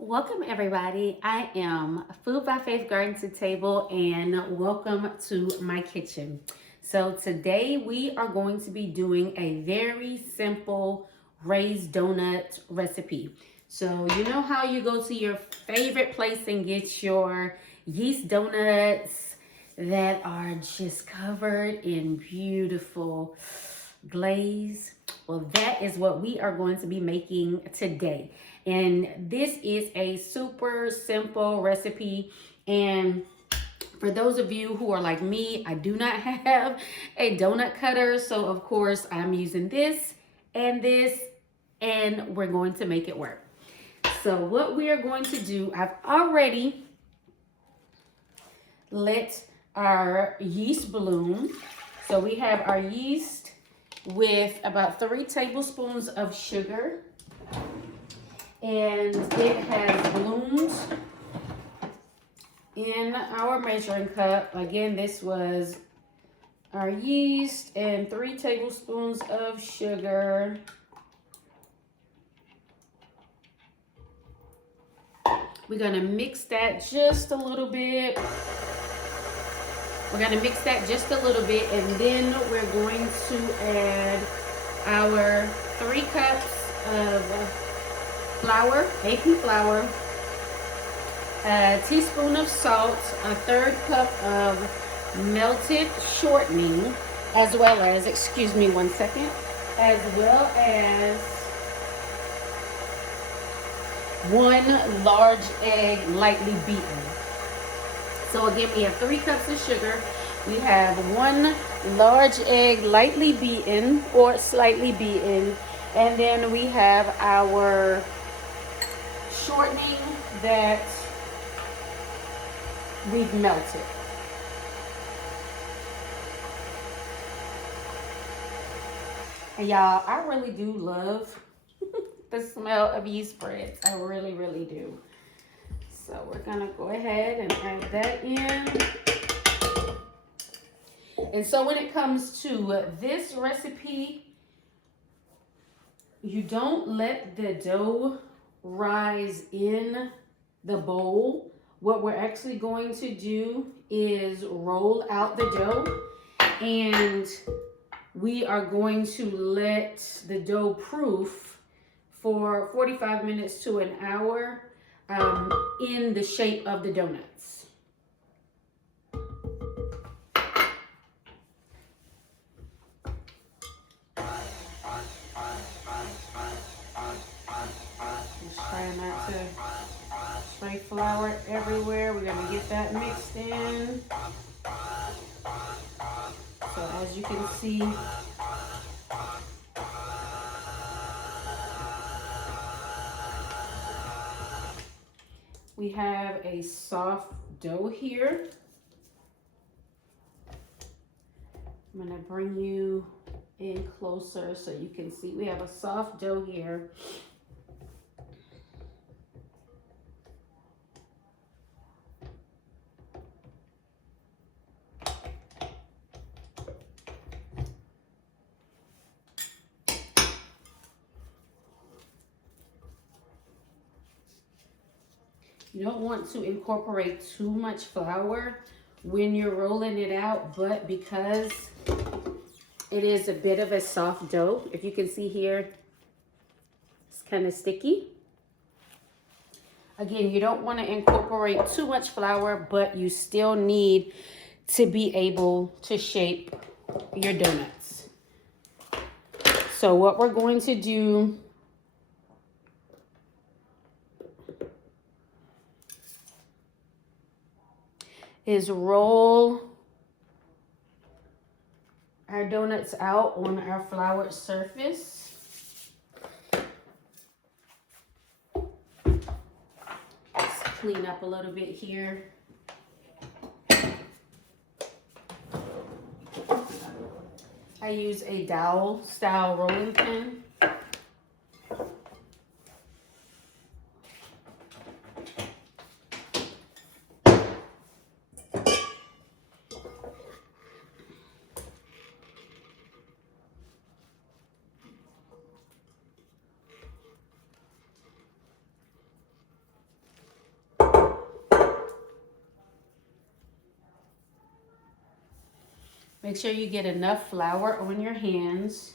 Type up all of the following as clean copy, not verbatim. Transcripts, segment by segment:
Welcome everybody. I am Food by Faith Garden to Table and welcome to my kitchen. So today we are going to be doing a very simple raised donut recipe. So you know how you go to your favorite place and get your yeast donuts that are just covered in beautiful glaze. Well, that is what we are going to be making today. And this is a super simple recipe. And for those of you who are like me, I do not have a donut cutter. So of course I'm using this, and we're going to make it work. So what we are going to do, I've already let our yeast bloom. So we have our yeast with about 3 tablespoons of sugar, and it has bloomed in our measuring cup. Again, this was our yeast and 3 tablespoons of sugar. We're gonna mix that just a little bit. We're gonna mix that just a little bit, and then we're going to add our 3 cups of flour, AP flour, a teaspoon of salt, a 1/3 cup of melted shortening, as well as, excuse me one second, as well as 1 large egg lightly beaten. So again, we have 3 cups of sugar. We have 1 large egg lightly beaten or slightly beaten. And then we have our shortening that we've melted. And y'all, I really do love the smell of yeast spreads. I really, really do. So we're gonna go ahead and add that in. And so when it comes to this recipe, you don't let the dough rise in the bowl. What we're actually going to do is roll out the dough, and we are going to let the dough proof for 45 minutes to an hour in the shape of the donuts. Just try not to spray flour everywhere. We're gonna get that mixed in. So as you can see, we have a soft dough here. I'm gonna bring you in closer so you can see we have a soft dough here. You don't want to incorporate too much flour when you're rolling it out, but because it is a bit of a soft dough, if you can see here, it's kind of sticky. Again, you don't want to incorporate too much flour, but you still need to be able to shape your donuts. So what we're going to do is roll our donuts out on our floured surface. Let's clean up a little bit here. I use a dowel style rolling pin. Make sure you get enough flour on your hands.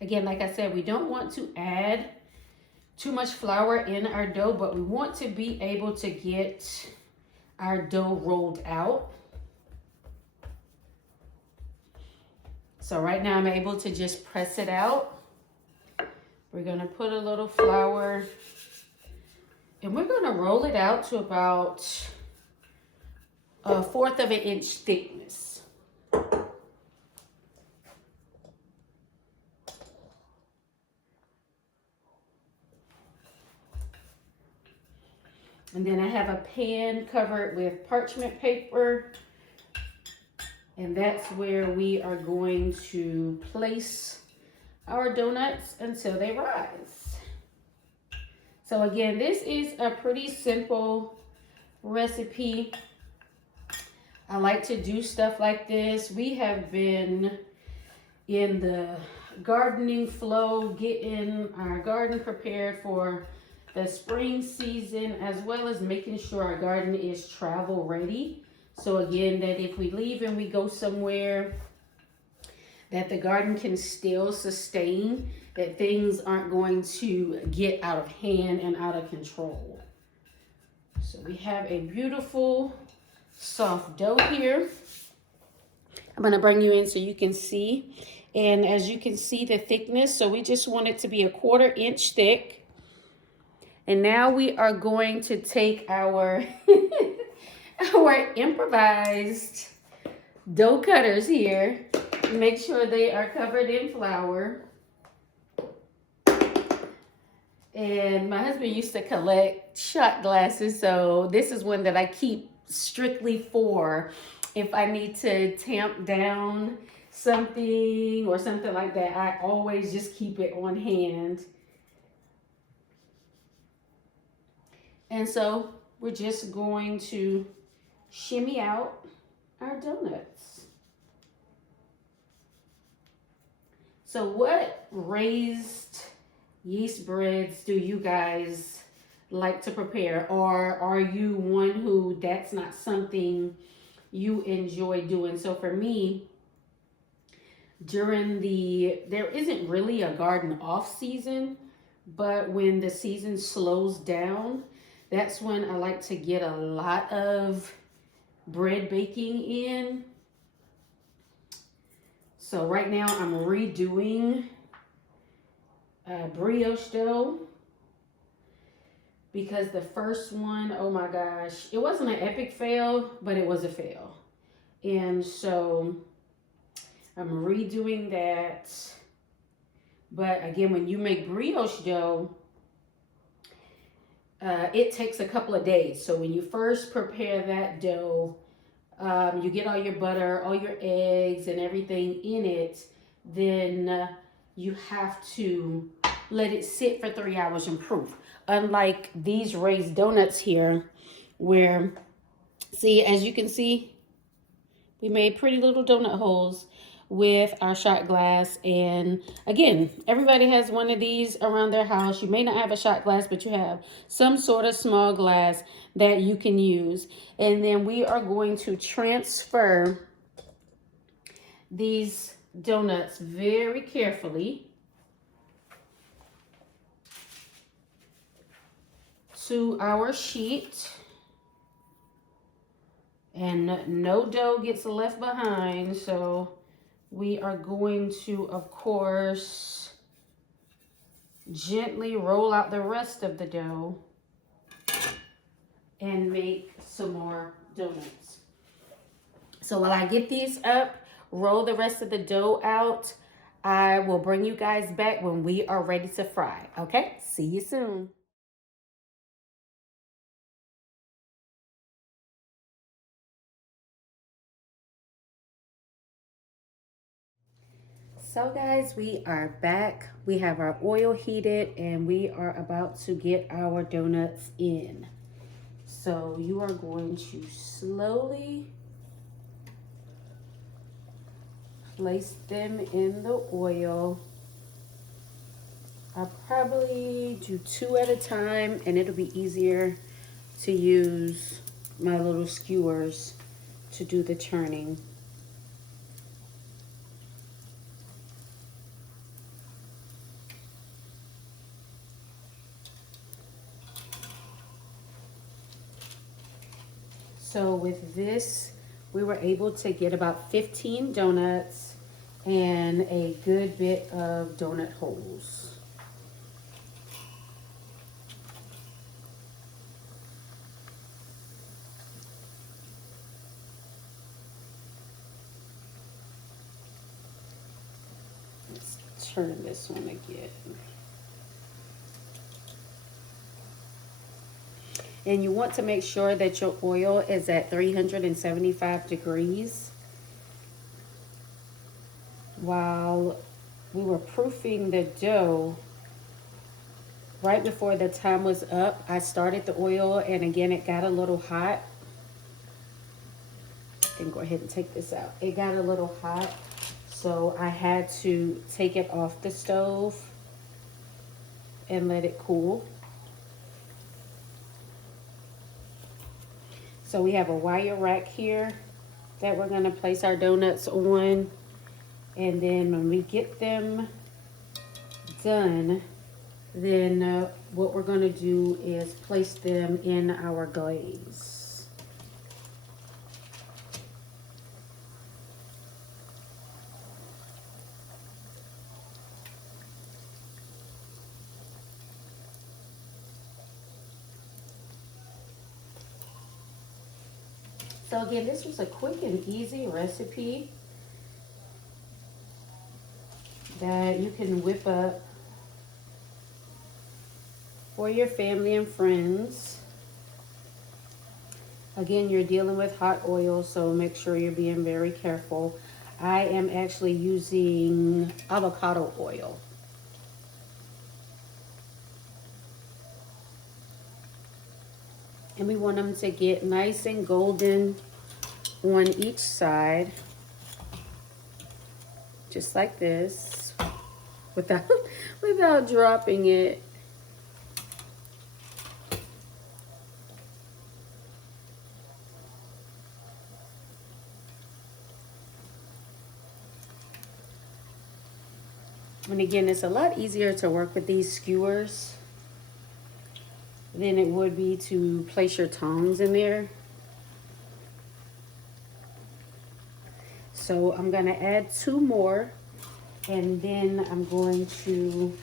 Again, like I said, we don't want to add too much flour in our dough, but we want to be able to get our dough rolled out. So right now I'm able to just press it out. We're gonna put a little flour and we're gonna roll it out to about 1/4 of an inch thickness. And then I have a pan covered with parchment paper. And that's where we are going to place our donuts until they rise. So again, this is a pretty simple recipe. I like to do stuff like this. We have been in the gardening flow, getting our garden prepared for the spring season, as well as making sure our garden is travel ready. So again, that if we leave and we go somewhere, that the garden can still sustain, that things aren't going to get out of hand and out of control. So we have a beautiful soft dough here. I'm gonna bring you in so you can see. And as you can see the thickness, so we just want it to be 1/4 inch thick. And now we are going to take our our improvised dough cutters here. Make sure they are covered in flour. And my husband used to collect shot glasses, so this is one that I keep strictly for if I need to tamp down something or something like that. I always just keep it on hand. And so we're just going to shimmy out our donuts. So what raised yeast breads do you guys like to prepare? Or are you one who that's not something you enjoy doing? So for me, there isn't really a garden off season, but when the season slows down, that's when I like to get a lot of bread baking in. So right now I'm redoing brioche dough because the first one, oh my gosh, it wasn't an epic fail, but it was a fail. And so I'm redoing that. But again, when you make brioche dough, it takes a couple of days. So when you first prepare that dough, you get all your butter, all your eggs and everything in it, then you have to let it sit for 3 hours and proof. Unlike these raised donuts here, where, see, as you can see, we made pretty little donut holes with our shot glass. And again, everybody has one of these around their house. You may not have a shot glass, but you have some sort of small glass that you can use. And then we are going to transfer these donuts very carefully to our sheet. And no dough gets left behind, so we are going to, of course, gently roll out the rest of the dough and make some more donuts. So while I get these up, roll the rest of the dough out, I will bring you guys back when we are ready to fry. Okay, see you soon. So guys, we are back. We have our oil heated and we are about to get our donuts in. So you are going to slowly place them in the oil. I'll probably do 2 at a time and it'll be easier to use my little skewers to do the turning. So with this, we were able to get about 15 donuts and a good bit of donut holes. Let's turn this one again. And you want to make sure that your oil is at 375 degrees. While we were proofing the dough, right before the time was up, I started the oil, and again, it got a little hot. I can go ahead and take this out. It got a little hot, so I had to take it off the stove and let it cool. So we have a wire rack here that we're gonna place our donuts on. And then when we get them done, then what we're gonna do is place them in our glaze. So again, this was a quick and easy recipe that you can whip up for your family and friends. Again, you're dealing with hot oil, so make sure you're being very careful. I am actually using avocado oil. And we want them to get nice and golden on each side, just like this, without dropping it. And again, it's a lot easier to work with these skewers than it would be to place your tongs in there. So I'm gonna add 2 more, and then I'm going to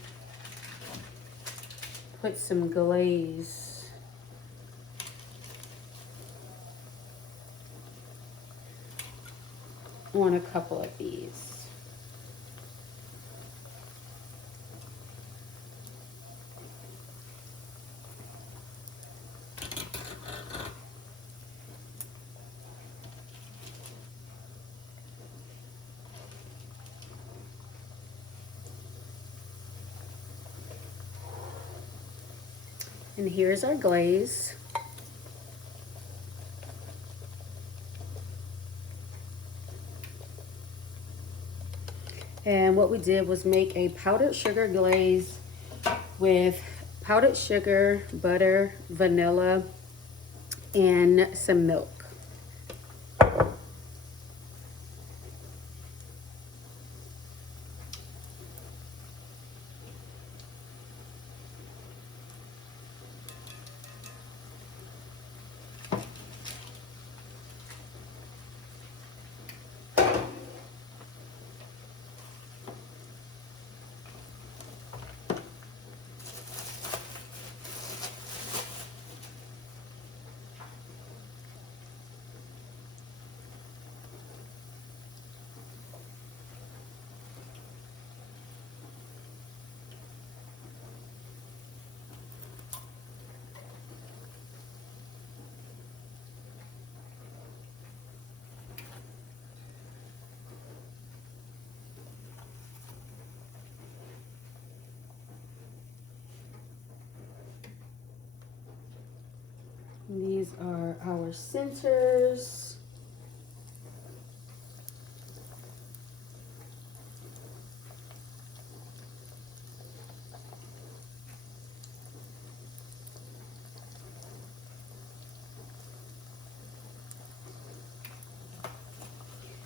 put some glaze on a couple of these. And here's our glaze. And what we did was make a powdered sugar glaze with powdered sugar, butter, vanilla, and some milk. These are our centers.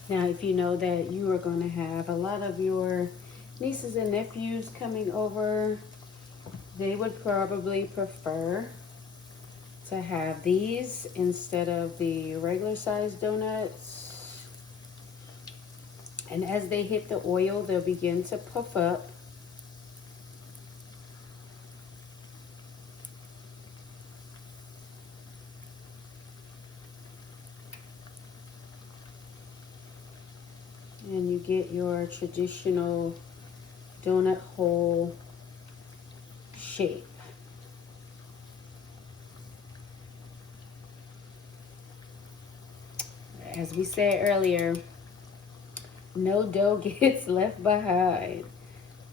Now, if you know that you are going to have a lot of your nieces and nephews coming over, they would probably prefer to have these instead of the regular sized donuts. And as they hit the oil, they'll begin to puff up. And you get your traditional donut hole shape. As we said earlier, no dough gets left behind.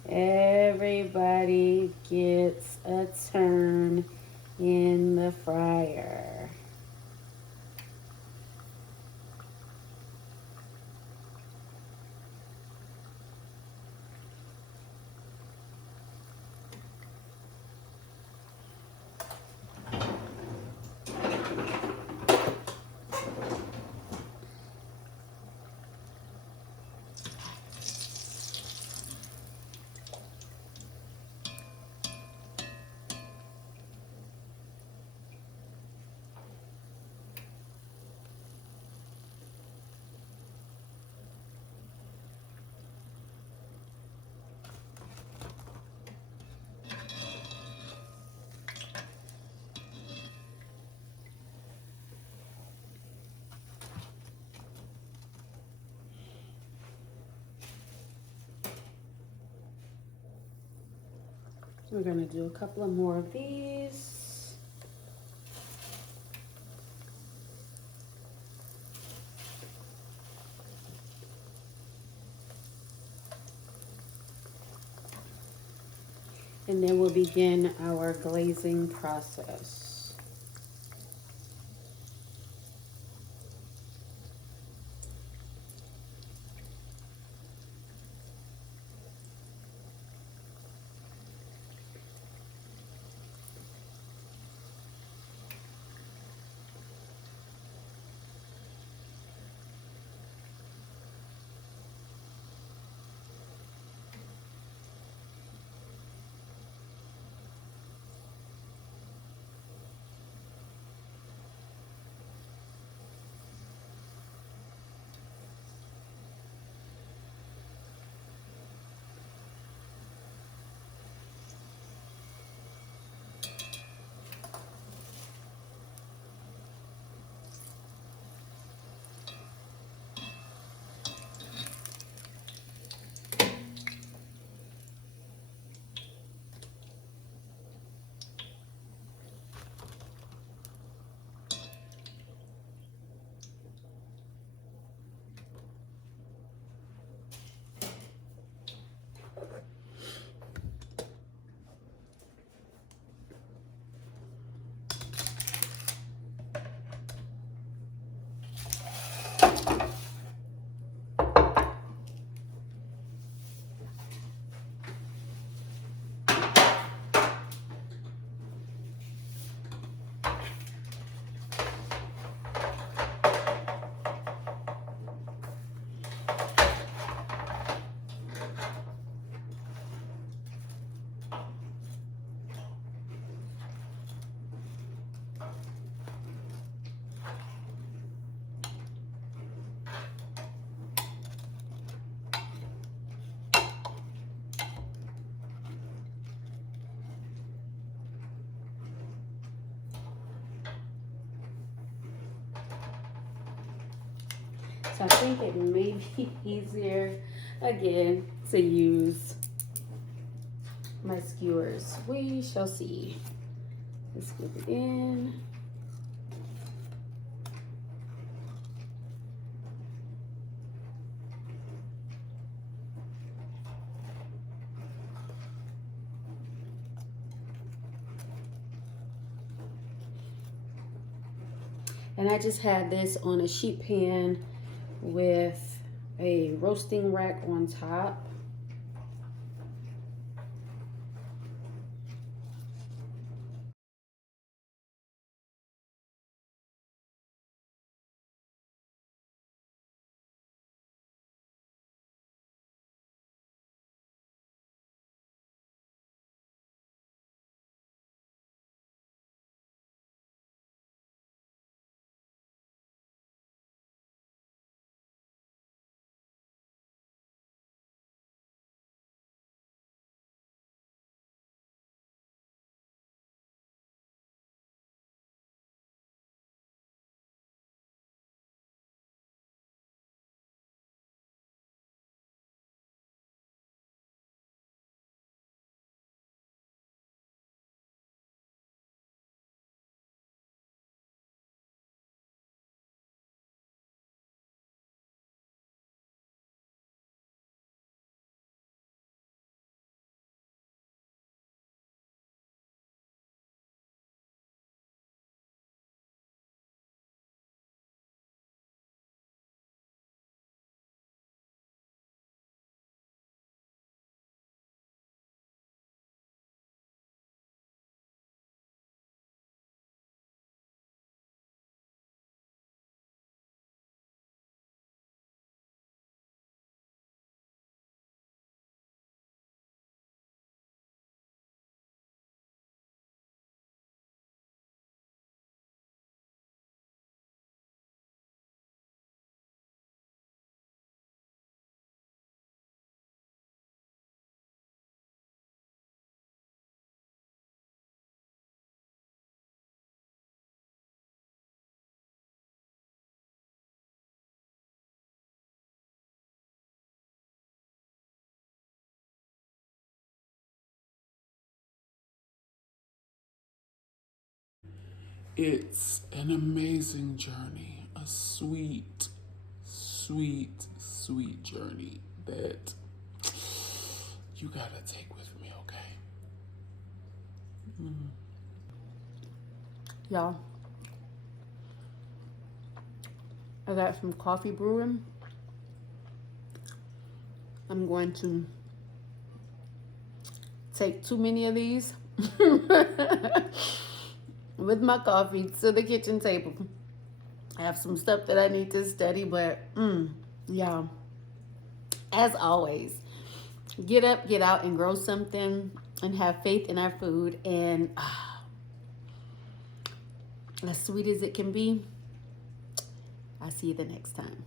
Everybody gets a turn in the fryer. We're going to do a couple of more of these. And then we'll begin our glazing process. So I think it may be easier again to use my skewers. We shall see. Let's scoop it in. And I just had this on a sheet pan with a roasting rack on top. It's an amazing journey, a sweet, sweet, sweet journey that you gotta take with me, okay? Y'all, I got some coffee brewing. I'm going to take too many of these with my coffee to the kitchen table. I have some stuff that I need to study, but yeah, as always, get up, get out, and grow something and have faith in our food. And as sweet as it can be, I'll see you the next time.